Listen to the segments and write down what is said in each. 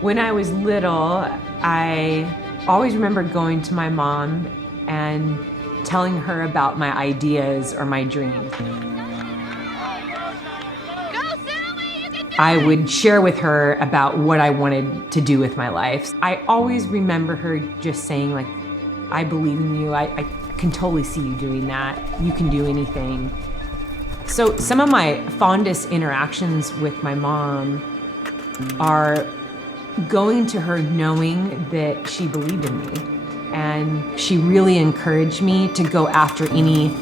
When I was little, I always remember going to my mom and telling her about my ideas or my dreams. I would share with her about what I wanted to do with my life. I always remember her just saying, like, I believe in you. I can totally see you doing that. You can do anything. So some of my fondest interactions with my mom are going to her knowing that she believed in me. And she really encouraged me to go after any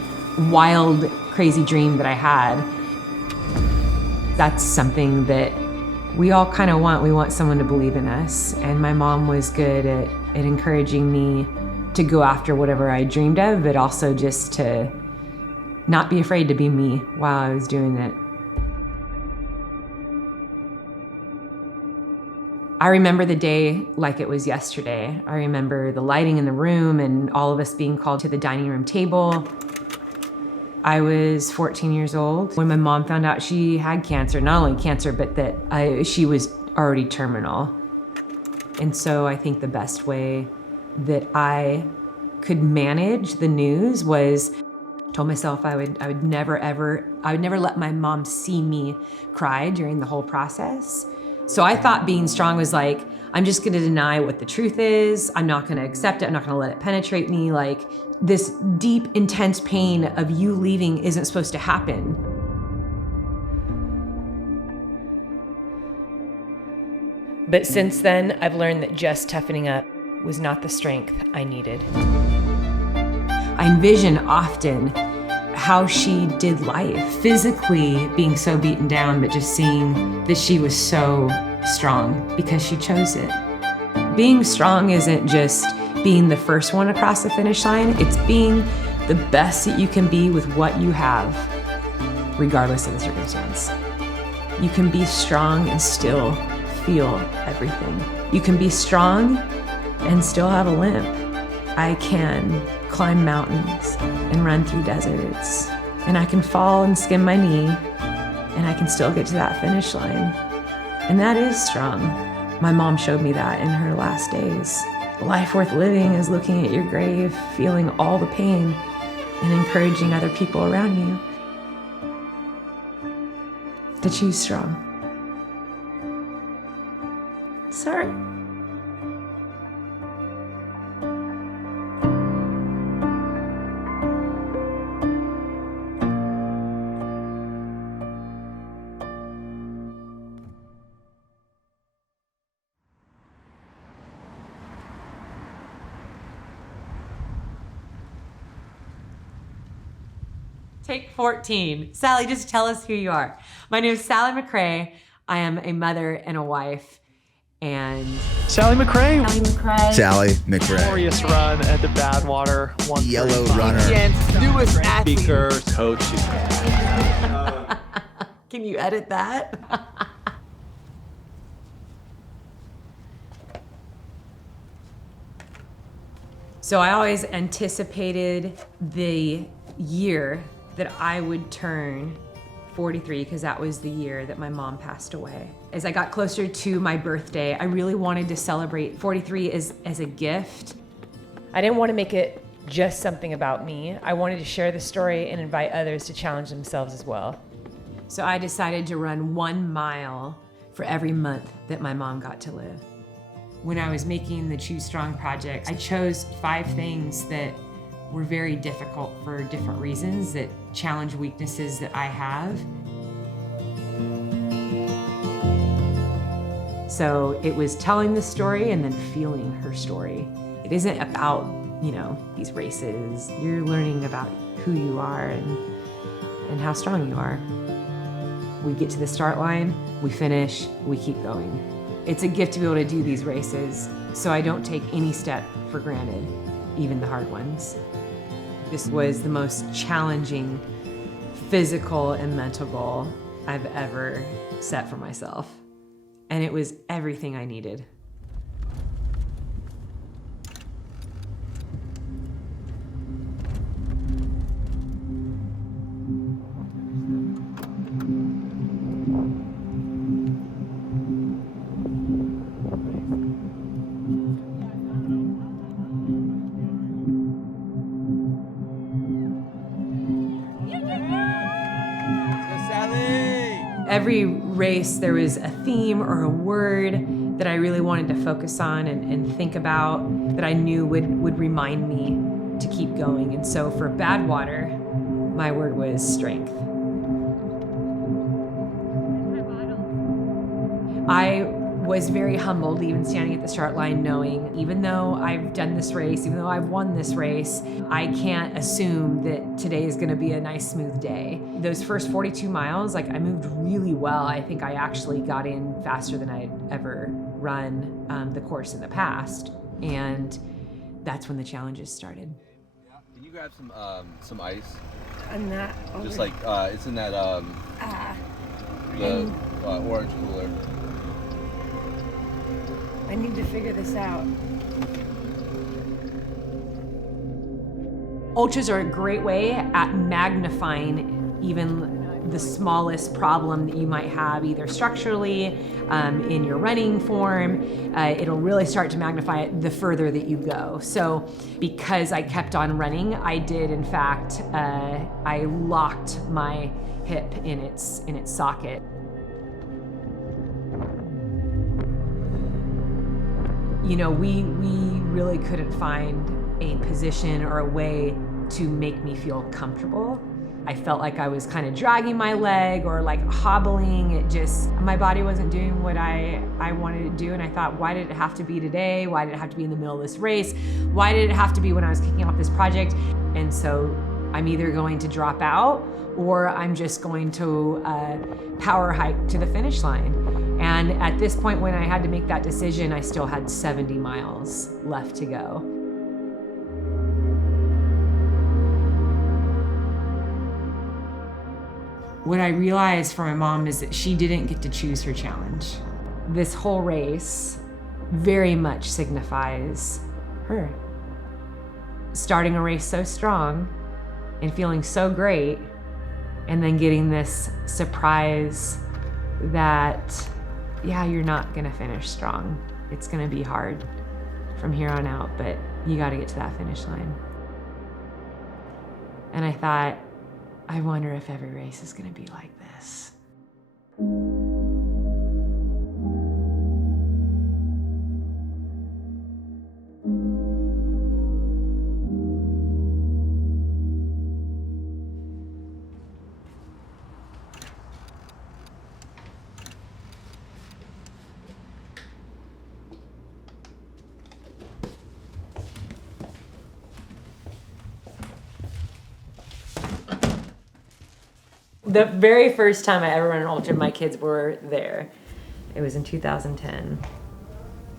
wild, crazy dream that I had. That's something that we all kind of want. We want someone to believe in us. And my mom was good at encouraging me to go after whatever I dreamed of, but also just to not be afraid to be me while I was doing it. I remember the day like it was yesterday. I remember the lighting in the room and all of us being called to the dining room table. I was 14 years old when my mom found out she had cancer, not only cancer, but that she was already terminal. And so I think the best way that I could manage the news was told myself I would never let my mom see me cry during the whole process. So I thought being strong was like, I'm just gonna deny what the truth is. I'm not gonna accept it. I'm not gonna let it penetrate me. Like, this deep, intense pain of you leaving isn't supposed to happen. But since then, I've learned that just toughening up was not the strength I needed. I envision often how she did life, physically being so beaten down, but just seeing that she was so strong because she chose it. Being strong isn't just being the first one across the finish line, it's being the best that you can be with what you have, regardless of the circumstance. You can be strong and still feel everything. You can be strong and still have a limp. I can climb mountains and run through deserts, and I can fall and skin my knee, and I can still get to that finish line. And that is strong. My mom showed me that in her last days. Life worth living is looking at your grave, feeling all the pain, and encouraging other people around you to choose strong. Sorry. Take 14. Sally, just tell us who you are. My name is Sally McRae. I am a mother and a wife. And Sally McRae. Sally McRae. Glorious run at the Badwater. Yellow runner. Newest speaker, coach. can you edit that? So I always anticipated the year that I would turn 43, because that was the year that my mom passed away. As I got closer to my birthday, I really wanted to celebrate 43 as a gift. I didn't want to make it just something about me. I wanted to share the story and invite others to challenge themselves as well. So I decided to run 1 mile for every month that my mom got to live. When I was making the Choose Strong project, I chose 5 things that were very difficult for different reasons, that challenge weaknesses that I have. So it was telling the story and then feeling her story. It isn't about, these races. You're learning about who you are and how strong you are. We get to the start line, we finish, we keep going. It's a gift to be able to do these races, so I don't take any step for granted, even the hard ones. This was the most challenging physical and mental goal I've ever set for myself. And it was everything I needed. Every race, there was a theme or a word that I really wanted to focus on and think about that I knew would remind me to keep going. And so for Badwater, my word was strength. I was very humbled even standing at the start line, knowing even though I've done this race, even though I've won this race, I can't assume that today is gonna be a nice, smooth day. Those first 42 miles, like I moved really well. I think I actually got in faster than I'd ever run the course in the past. And that's when the challenges started. Can you grab some ice? I'm not over. Just like, it's in that, the orange cooler. I need to figure this out. Ultras are a great way at magnifying even the smallest problem that you might have, either structurally, in your running form. It'll really start to magnify it the further that you go. So because I kept on running, I did, in fact, I locked my hip in its socket. You know, we really couldn't find a position or a way to make me feel comfortable. I felt like I was kind of dragging my leg or like hobbling. It just, my body wasn't doing what I wanted to do. And I thought, why did it have to be today? Why did it have to be in the middle of this race? Why did it have to be when I was kicking off this project? And so I'm either going to drop out or I'm just going to power hike to the finish line. And at this point, when I had to make that decision, I still had 70 miles left to go. What I realized from my mom is that she didn't get to choose her challenge. This whole race very much signifies her. Starting a race so strong and feeling so great, and then getting this surprise that, yeah, you're not gonna finish strong. It's gonna be hard from here on out, but you gotta get to that finish line. And I thought, I wonder if every race is gonna be like this. The very first time I ever ran an ultra, my kids were there. It was in 2010.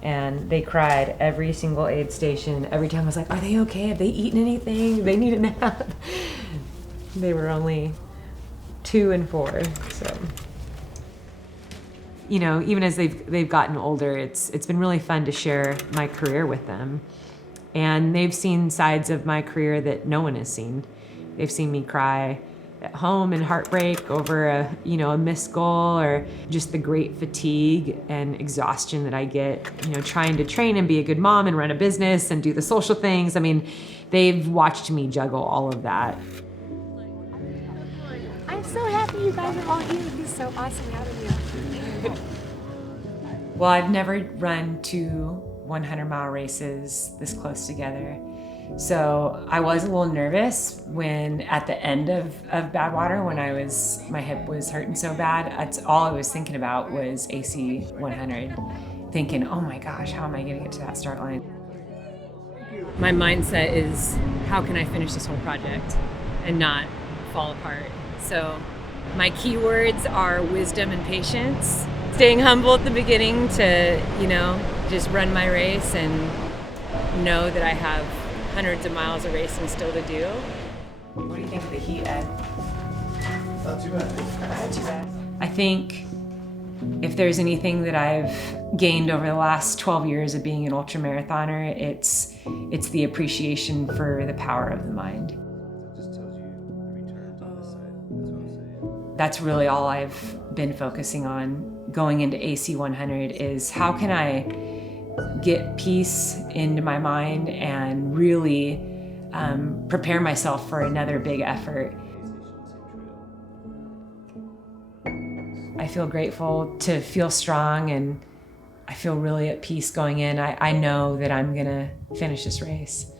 And they cried every single aid station. Every time I was like, are they okay? Have they eaten anything? They need a nap. They were only 2 and 4, so. You know, even as they've gotten older, it's been really fun to share my career with them. And they've seen sides of my career that no one has seen. They've seen me cry at home in heartbreak over a missed goal, or just the great fatigue and exhaustion that I get, trying to train and be a good mom and run a business and do the social things. I mean, they've watched me juggle all of that. I'm so happy you guys are all here. This is so awesome having you. Well, I've never run 2 100-mile races this close together. So I was a little nervous when at the end of Badwater, when my hip was hurting so bad. That's all I was thinking about was AC 100. Thinking, oh my gosh, how am I gonna get to that start line? My mindset is, how can I finish this whole project and not fall apart? So my keywords are wisdom and patience. Staying humble at the beginning to, just run my race and know that I have hundreds of miles of racing still to do. What do you think of the heat, Ed? Not too bad. Not too bad. I think if there's anything that I've gained over the last 12 years of being an ultramarathoner, it's the appreciation for the power of the mind. It just tells you the returns on this side. That's what I'm saying. That's really all I've been focusing on going into AC 100 is how can I get peace into my mind and really prepare myself for another big effort. I feel grateful to feel strong, and I feel really at peace going in. I know that I'm gonna finish this race.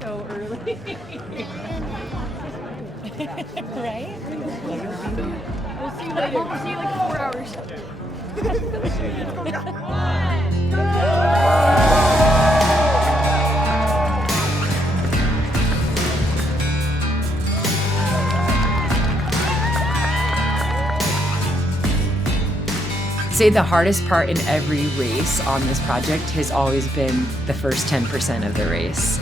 So early. Right? We'll see you later. We'll see you like 4 hours. I'd say the hardest part in every race on this project has always been the first 10% of the race.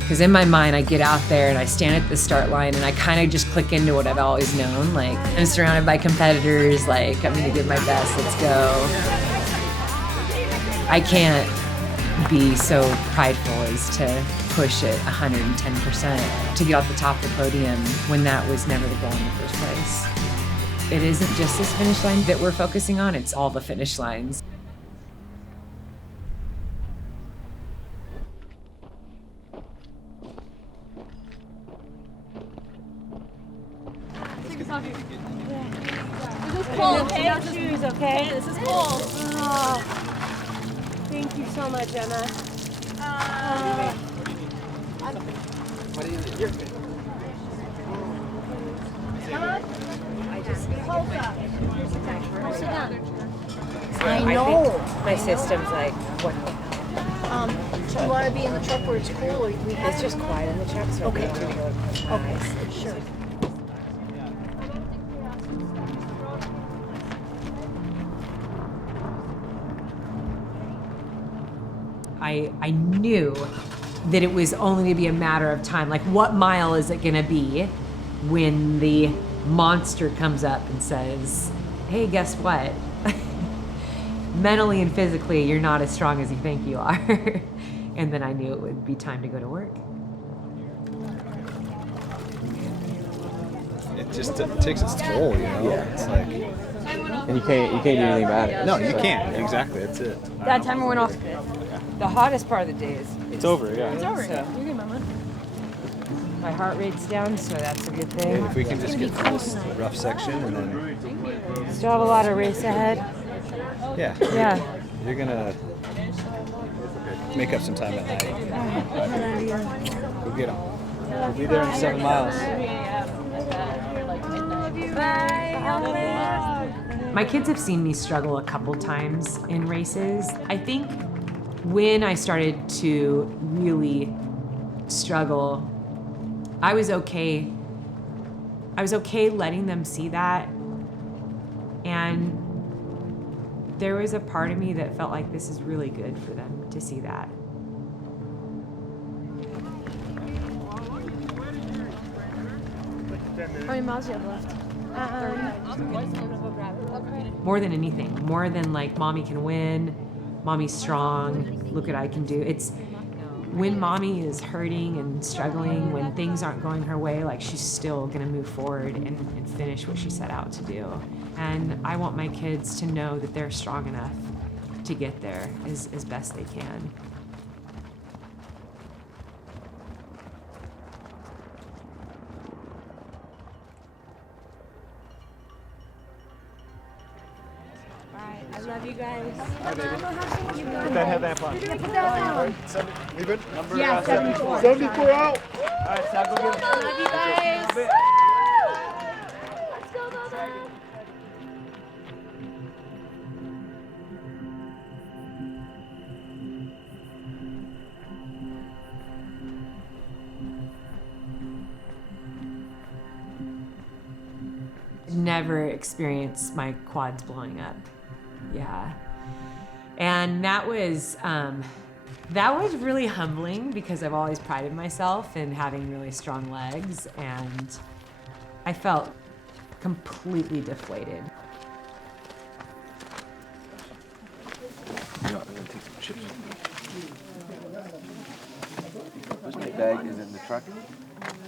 Because in my mind, I get out there and I stand at the start line and I kind of just click into what I've always known. Like, I'm surrounded by competitors, like, I'm gonna give my best, let's go. I can't be so prideful as to push it 110% to get off the top of the podium when that was never the goal in the first place. It isn't just this finish line that we're focusing on, it's all the finish lines. This is cold, okay? Shoes, okay? This is cold. Oh, thank you so much, Emma. Come on. Hold up. Sit down. I know. My system's like, what? So you want to be in the truck where it's cool, or we It's just quiet in the truck, so Okay. okay. Okay, sure. I knew that it was only going to be a matter of time. Like, what mile is it going to be when the monster comes up and says, hey, guess what? Mentally and physically, you're not as strong as you think you are. And then I knew it would be time to go to work. It just takes its toll, you know? Yeah. It's like... And you can't do anything about it. No, you can't. Exactly, that's it. That timer went off. The hottest part of the day is It's over, yeah. It's over. So- You're good, Mama. my heart rate's down, so that's a good And thing. if we can just get through this rough section and then... Still have a lot of race ahead. Yeah. Yeah. You're gonna make up some time at night. Go get them. We'll be there in 7 miles. My kids have seen me struggle a couple times in races. I think when I started to really struggle, I was okay. I was okay letting them see that. And there was a part of me that felt like this is really good for them to see that. How many miles do you have left? More than anything, more than like, mommy can win, mommy's strong, look what I can do. It's when mommy is hurting and struggling, when things aren't going her way, like, she's still gonna move forward and finish what she set out to do. And I want my kids to know that they're strong enough to get there as best they can. I love you guys. Put that headlamp on. Put that down. Leave it? Number Yeah, 74. 74 out. All right, Sal, go get it. Love you guys. Bit. Let's go, go, go. Never experienced my quads blowing up. Yeah. And that was really humbling because I've always prided myself in having really strong legs, and I felt completely deflated. I'm gonna take some chips. Where's my bag? Is it in the truck?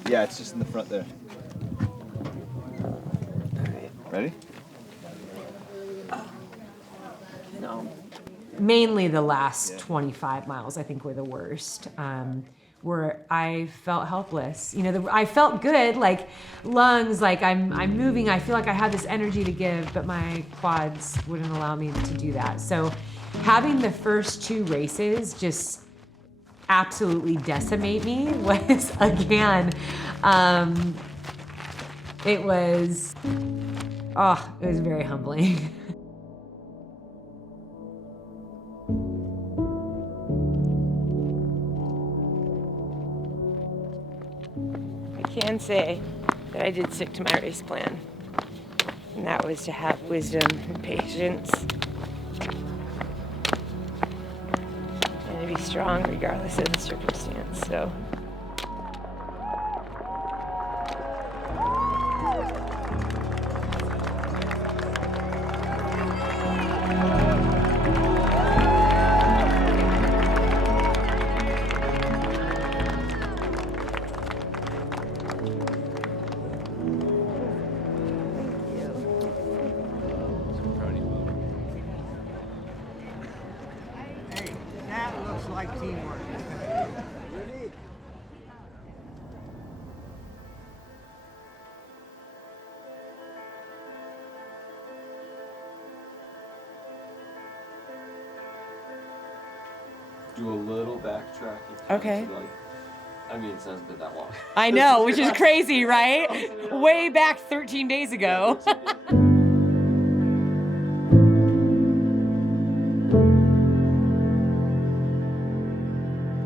Yeah, it's just in the front there. Ready? No. Mainly the last 25 miles, I think, were the worst, where I felt helpless. You know, I felt good, like lungs, like I'm moving, I feel like I have this energy to give, but my quads wouldn't allow me to do that. So having the first 2 races just absolutely decimate me was, again, it was very humbling. I can say that I did stick to my race plan, and that was to have wisdom and patience, and to be strong regardless of the circumstance. So. Do a little backtracking. Okay. I mean, it hasn't been that long. I know, which is crazy, right? Way back 13 days ago.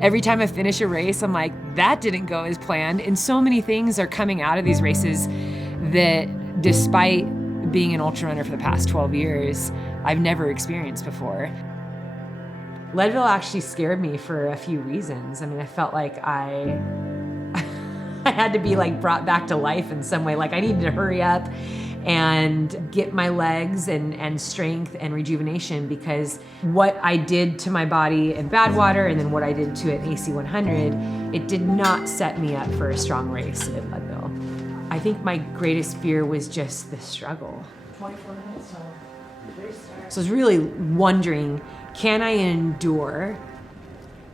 Every time I finish a race, I'm like, that didn't go as planned. And so many things are coming out of these races that, despite being an ultra runner for the past 12 years, I've never experienced before. Leadville actually scared me for a few reasons. I mean, I felt like I had to be like brought back to life in some way. Like I needed to hurry up and get my legs and strength and rejuvenation, because what I did to my body in Badwater and then what I did to it in AC 100, it did not set me up for a strong race at Leadville. I think my greatest fear was just the struggle. 24 minutes till race starts. So I was really wondering, can I endure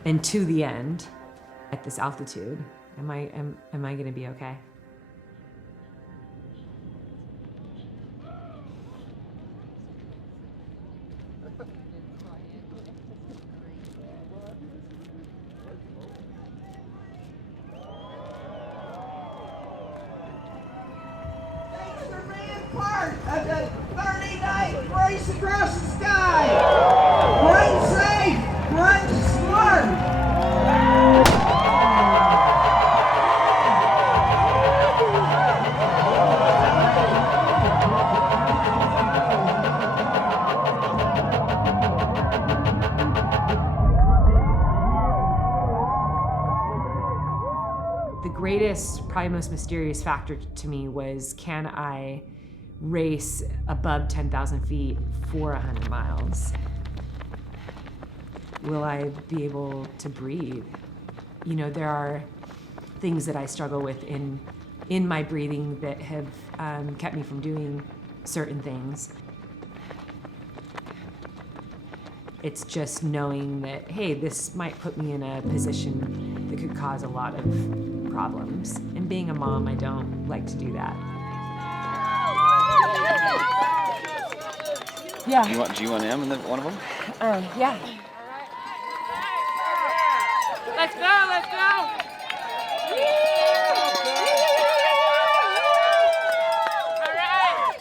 and to the end at this altitude? Am I gonna be okay? Part of the 30-night race across the sky. Run safe, run smart. The greatest, probably most mysterious factor to me was, can I race above 10,000 feet for 100 miles? Will I be able to breathe? You know, there are things that I struggle with in my breathing that have kept me from doing certain things. It's just knowing that, hey, this might put me in a position that could cause a lot of problems. And being a mom, I don't like to do that. Yeah. You want G1M in one of them? Yeah. Let's go, let's go! All right!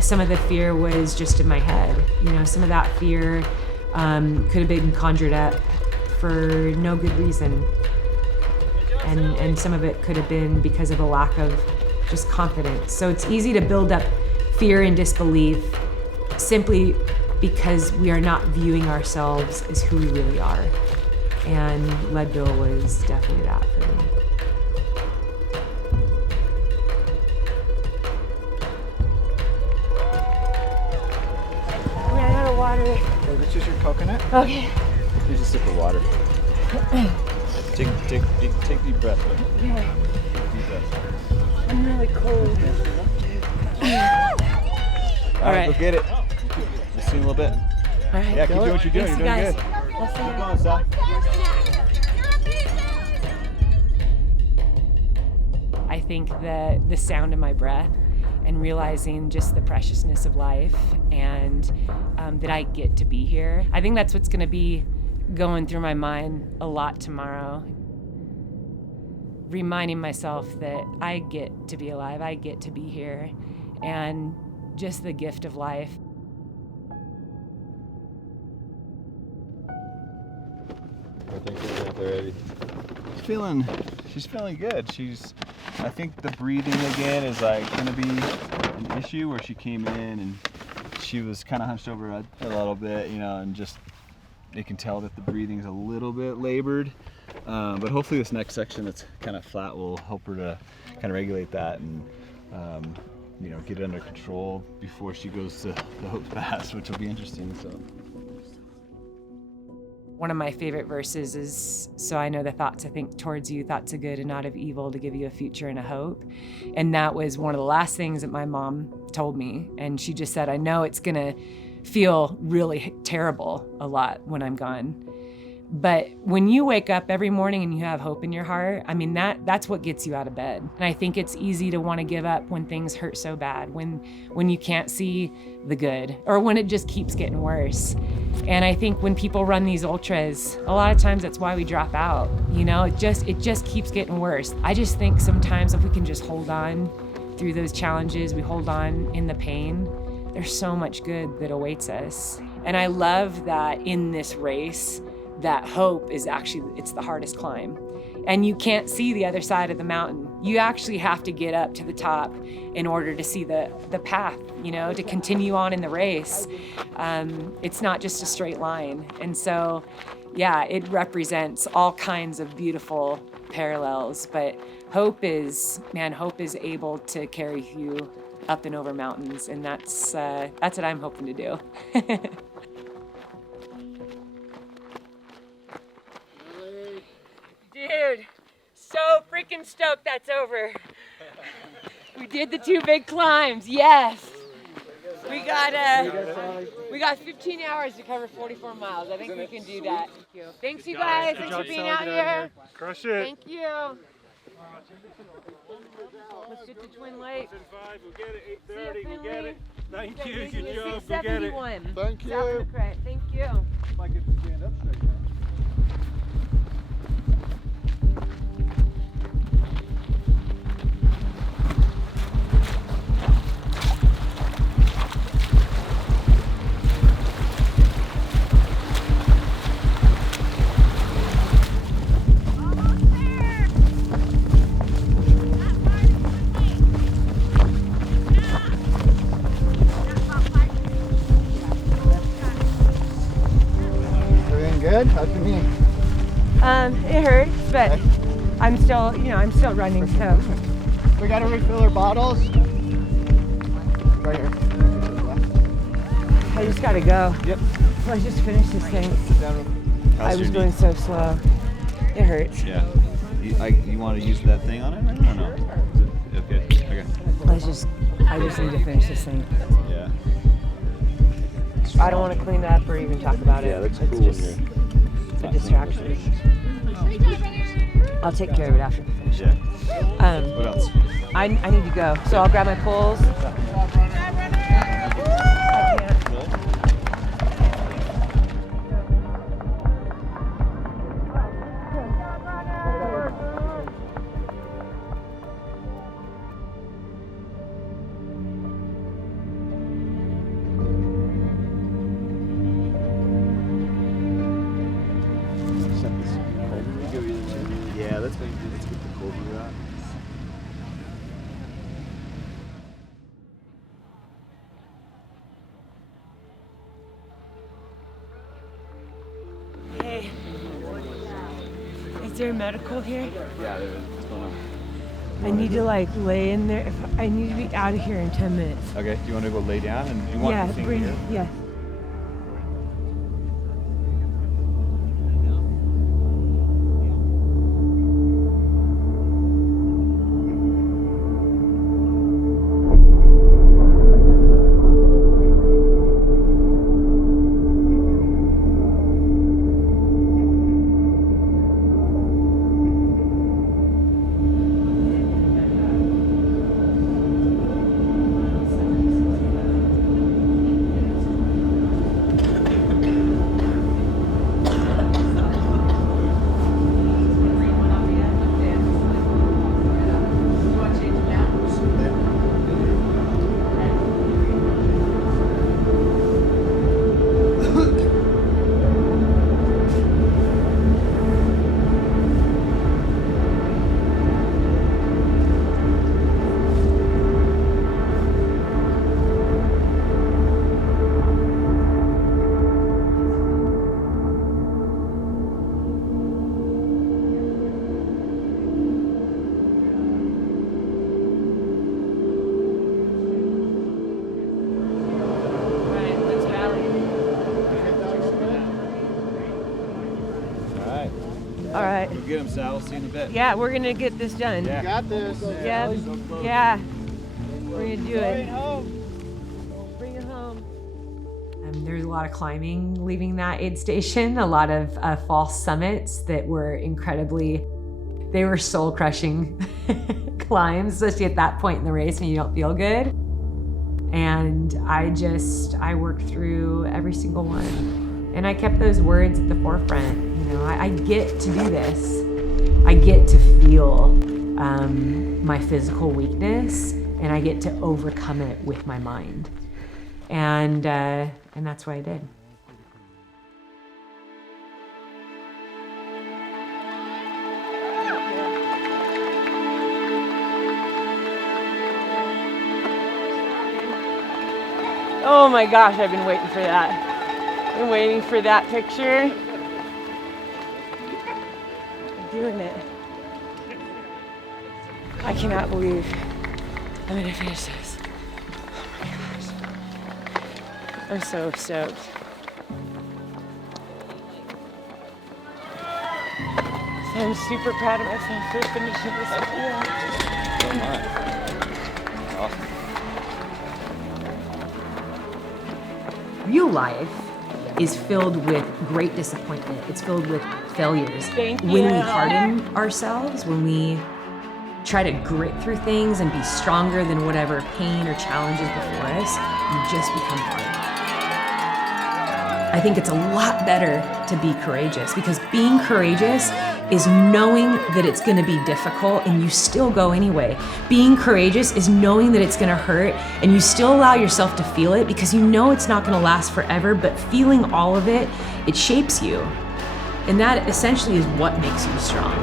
Some of the fear was just in my head. You know, some of that fear could have been conjured up for no good reason. And some of it could have been because of a lack of just confidence. So it's easy to build up fear and disbelief simply because we are not viewing ourselves as who we really are. And Leadville was definitely that for me. I ran out of water. Hey, this is your coconut? Okay. Here's a sip of water. Take deep breath. Yeah. Deep breath. I'm really cold. All right, go get it. Just see a little bit. All right. Yeah, keep doing what you're doing. Thanks, You're doing guys. good. I'll see you. Keep going, Sal. I think that the sound of my breath and realizing just the preciousness of life and that I get to be here. I think that's what's going to be going through my mind a lot tomorrow. Reminding myself that I get to be alive, I get to be here, and just the gift of life. I think she's not there ready. She's feeling good. I think the breathing again is like gonna be an issue where she came in and she was kind of hunched over a little bit, you know, and just you can tell that the breathing's a little bit labored. But hopefully this next section that's kind of flat will help her to kind of regulate that and you know, get it under control before she goes to the Hope Pass, which will be interesting. So. One of my favorite verses is, "So I know the thoughts I think towards you, thoughts of good and not of evil, to give you a future and a hope." And that was one of the last things that my mom told me. And she just said, "I know it's gonna feel really terrible a lot when I'm gone. But when you wake up every morning and you have hope in your heart, I mean, that's what gets you out of bed." And I think it's easy to want to give up when things hurt so bad, when you can't see the good, or when it just keeps getting worse. And I think when people run these ultras, a lot of times that's why we drop out. You know, it just keeps getting worse. I just think sometimes if we can just hold on through those challenges, we hold on in the pain, there's so much good that awaits us. And I love that in this race, that hope is actually, it's the hardest climb. And you can't see the other side of the mountain. You actually have to get up to the top in order to see the path, you know, to continue on in the race. It's not just a straight line. And so, yeah, it represents all kinds of beautiful parallels, but hope is able to carry you up and over mountains, and that's what I'm hoping to do. Dude, so freaking stoked that's over. We did the 2 big climbs, yes. We got 15 hours to cover 44 miles. I think we can do that. Thank you. Thanks, you guys. Thanks for being out here. Crush it. Thank you. Let's get to Twin Lake. 5, we'll get it. 8:30, we'll get it. Thank Okay, you, good job, Thank we'll get it. Thank you. Sally McRae. Thank you. If I get to stand up straight. Good? How's your knee? It hurts, but I'm still running, so. We gotta refill our bottles. Right here. I just gotta go. Yep. Let's just finish this thing. Sit down. I was going so slow. It hurts. Yeah. You want to use that thing on it? I don't know. Okay. I just need to finish this thing. Yeah. I don't want to clean up or even talk about it. Yeah, that's It's cool. just a distraction. I'll take care of it after we finish. Yeah. What else? I need to go, so I'll grab my poles. Yeah, let's get the cold out. there medical here? Yeah, there is. What's going on? I need to like lay in there. I need to be out of here in 10 minutes. Okay, do you want to go lay down and do you want Yeah, the thing bring here? yeah. All right. Go get him, Sal. See you in a bit. Yeah, we're gonna get this done. Yeah. Got this. Yeah. Yeah. We're gonna do it. Bring it home. There's a lot of climbing leaving that aid station, a lot of false summits that were they were soul crushing climbs, especially at that point in the race when you don't feel good. And I worked through every single one. And I kept those words at the forefront. You know, I get to do this. I get to feel my physical weakness, and I get to overcome it with my mind. And that's what I did. Oh my gosh, I've been waiting for that. I've been waiting for that picture. I'm doing it. I cannot believe I'm gonna finish this. Oh my gosh. I'm so stoked. I'm super proud of myself for finishing this video. So am I. Awesome. Real life is filled with great disappointment. It's filled with failures. Thank When we you. harden ourselves, when we try to grit through things and be stronger than whatever pain or challenges before us, you just become harder. I think it's a lot better to be courageous, because being courageous is knowing that it's gonna be difficult and you still go anyway. Being courageous is knowing that it's gonna hurt and you still allow yourself to feel it, because you know it's not gonna last forever, but feeling all of it, it shapes you. And that essentially is what makes you strong.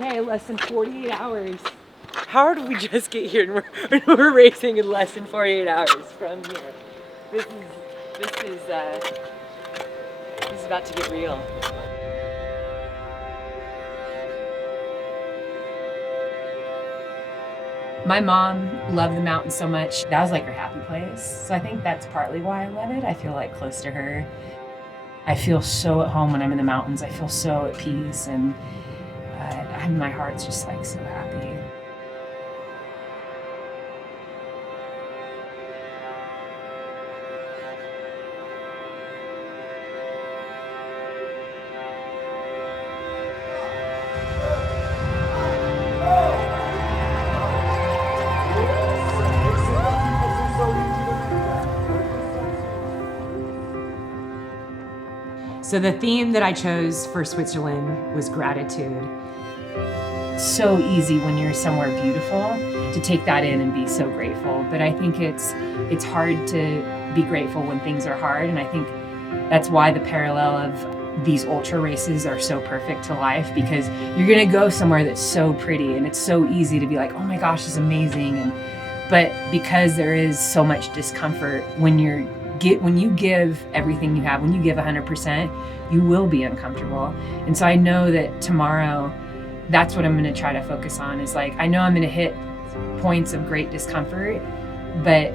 Okay, less than 48 hours. How did we just get here and we're racing in less than 48 hours from here? This is about to get real. My mom loved the mountains so much. That was like her happy place. So I think that's partly why I love it. I feel like close to her. I feel so at home when I'm in the mountains. I feel so at peace, and my heart's just like so happy. So the theme that I chose for Switzerland was gratitude. So easy when you're somewhere beautiful to take that in and be so grateful. But I think it's hard to be grateful when things are hard. And I think that's why the parallel of these ultra races are so perfect to life, because you're gonna go somewhere that's so pretty and it's so easy to be like, oh my gosh, it's amazing. But because there is so much discomfort, when you give everything you have, when you give 100%, you will be uncomfortable. And so I know that tomorrow, that's what I'm gonna try to focus on, is like, I know I'm gonna hit points of great discomfort, but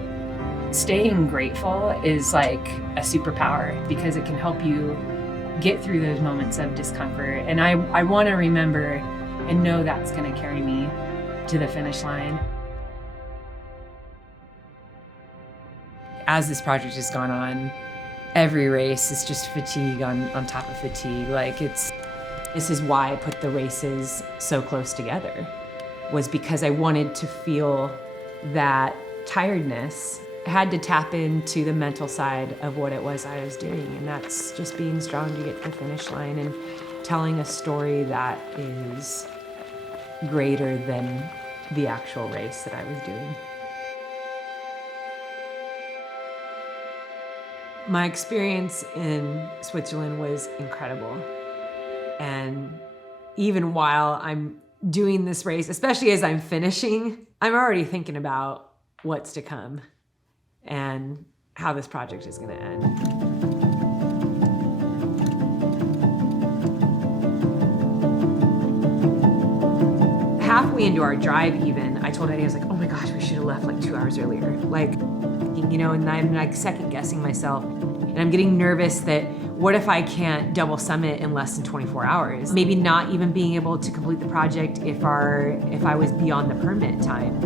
staying grateful is like a superpower, because it can help you get through those moments of discomfort. And I wanna remember and know that's gonna carry me to the finish line. As this project has gone on, every race is just fatigue on top of fatigue. Like this is why I put the races so close together, was because I wanted to feel that tiredness. I had to tap into the mental side of what it was I was doing, and that's just being strong to get to the finish line and telling a story that is greater than the actual race that I was doing. My experience in Switzerland was incredible. And even while I'm doing this race, especially as I'm finishing, I'm already thinking about what's to come and how this project is gonna end. Halfway into our drive even, I told Eddie, I was like, oh my gosh, we should have left like 2 hours earlier. Like, you know, and I'm like second guessing myself. And I'm getting nervous that what if I can't double summit in less than 24 hours? Maybe not even being able to complete the project if I was beyond the permit time.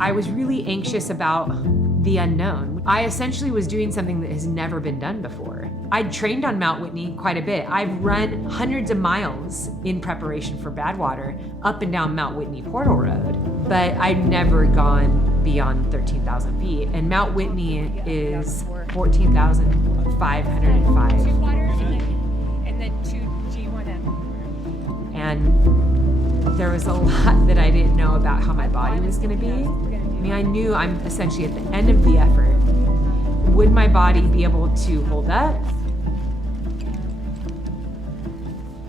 I was really anxious about the unknown. I essentially was doing something that has never been done before. I'd trained on Mount Whitney quite a bit. I've run hundreds of miles in preparation for Badwater up and down Mount Whitney Portal Road, but I'd never gone beyond 13,000 feet. And Mount Whitney is 14,505. And then 2 G1M. And there was a lot that I didn't know about how my body was gonna be. I mean, I knew I'm essentially at the end of the effort. Would my body be able to hold up?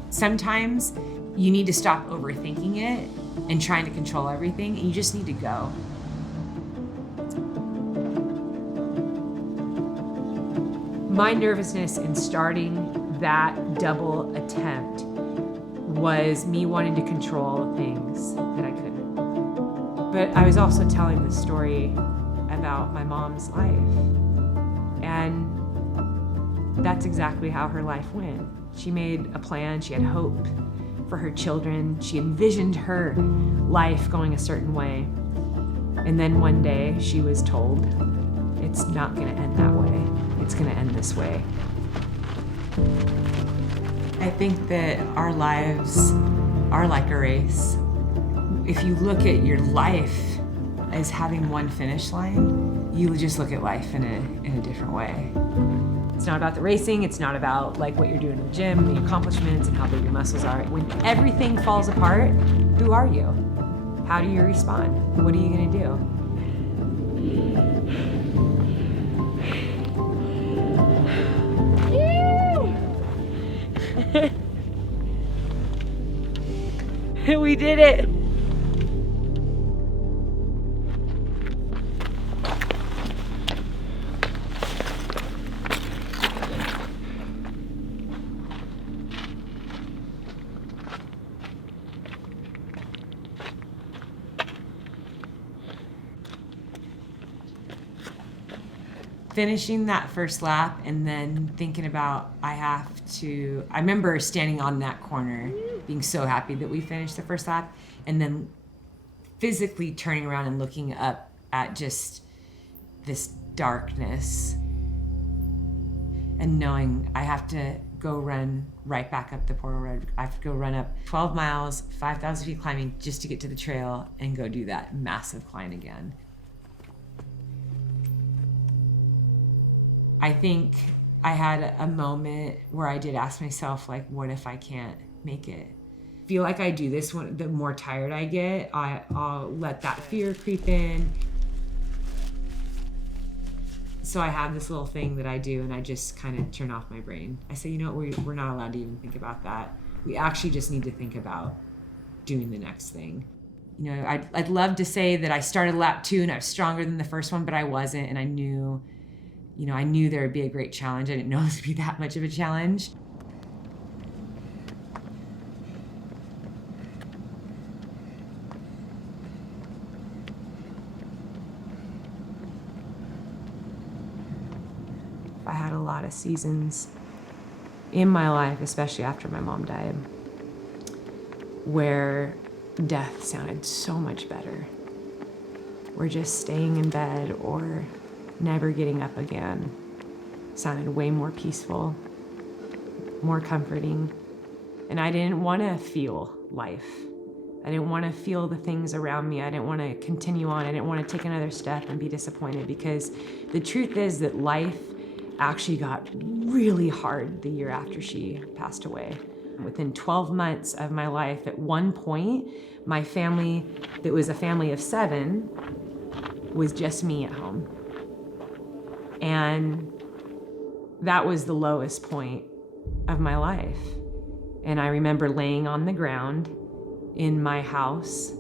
Sometimes you need to stop overthinking it and trying to control everything, and you just need to go. My nervousness in starting that double attempt was me wanting to control things that I couldn't. But I was also telling the story about my mom's life. And that's exactly how her life went. She made a plan, she had hope for her children, she envisioned her life going a certain way. And then one day she was told, it's not gonna end that way, it's gonna end this way. I think that our lives are like a race. If you look at your life as having one finish line, you just look at life in a different way. It's not about the racing, it's not about like what you're doing in the gym, the accomplishments and how big your muscles are. When everything falls apart, who are you? How do you respond? What are you gonna do? We did it. Finishing that first lap and then thinking about I remember standing on that corner being so happy that we finished the first lap, and then physically turning around and looking up at just this darkness and knowing I have to go run right back up the Portal Road. I have to go run up 12 miles, 5,000 feet climbing just to get to the trail and go do that massive climb again. I think I had a moment where I did ask myself, like, what if I can't make it? I feel like I do this when the more tired I get, I'll let that fear creep in. So I have this little thing that I do, and I just kind of turn off my brain. I say, you know what, we're not allowed to even think about that. We actually just need to think about doing the next thing. You know, I'd love to say that I started lap 2 and I was stronger than the first one, but I wasn't, and I knew there would be a great challenge. I didn't know it would be that much of a challenge. I had a lot of seasons in my life, especially after my mom died, where death sounded so much better. Where just staying in bed or never getting up again sounded way more peaceful, more comforting. And I didn't want to feel life. I didn't want to feel the things around me. I didn't want to continue on. I didn't want to take another step and be disappointed, because the truth is that life actually got really hard the year after she passed away. Within 12 months of my life, at one point, my family, that was a family of 7, was just me at home. And that was the lowest point of my life. And I remember laying on the ground in my house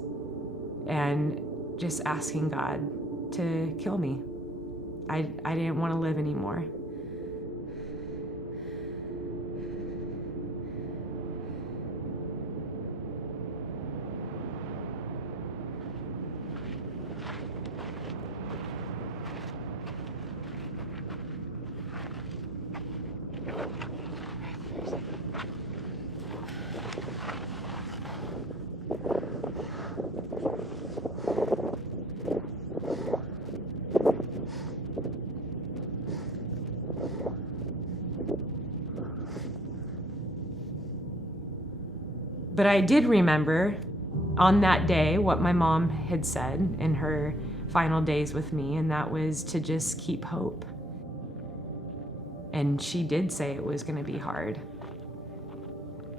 and just asking God to kill me. I didn't want to live anymore. But I did remember on that day what my mom had said in her final days with me, and that was to just keep hope. And she did say it was going to be hard.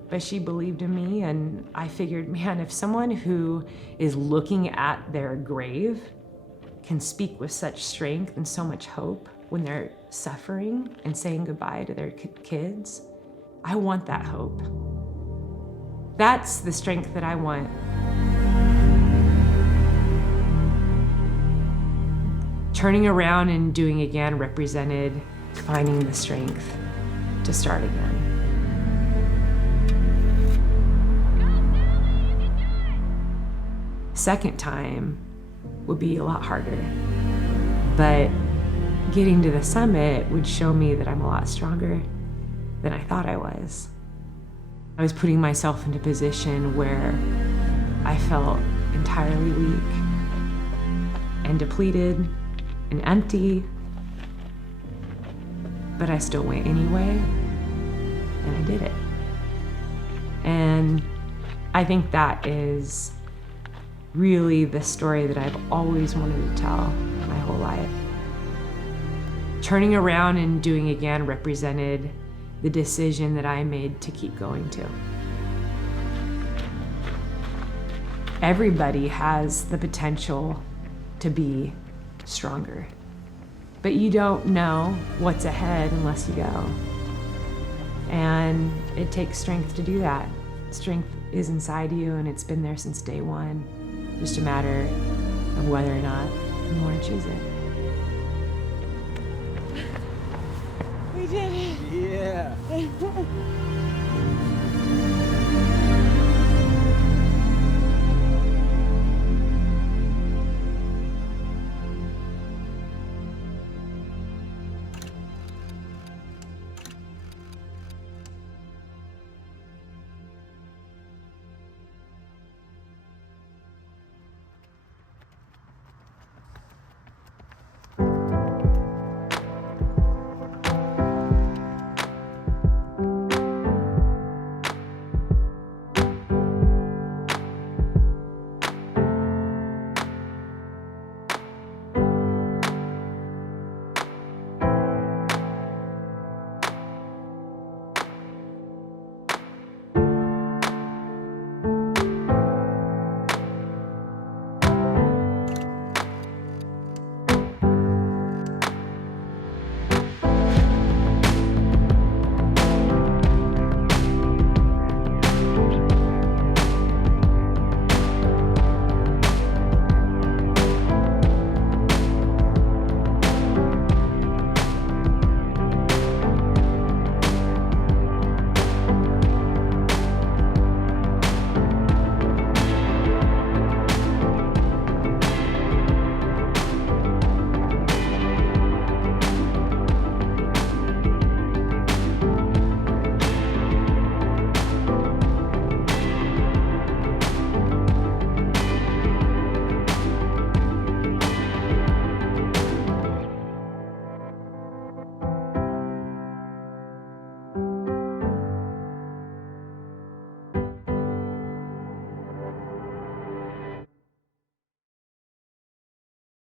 But she believed in me, and I figured, man, if someone who is looking at their grave can speak with such strength and so much hope when they're suffering and saying goodbye to their kids, I want that hope. That's the strength that I want. Turning around and doing again represented finding the strength to start again. Second time would be a lot harder, but getting to the summit would show me that I'm a lot stronger than I thought I was. I was putting myself into a position where I felt entirely weak and depleted and empty, but I still went anyway, and I did it. And I think that is really the story that I've always wanted to tell my whole life. Turning around and doing again represented the decision that I made to keep going to. Everybody has the potential to be stronger, but you don't know what's ahead unless you go. And it takes strength to do that. Strength is inside you, and it's been there since day one. Just a matter of whether or not you want to choose it. We did it. Yeah.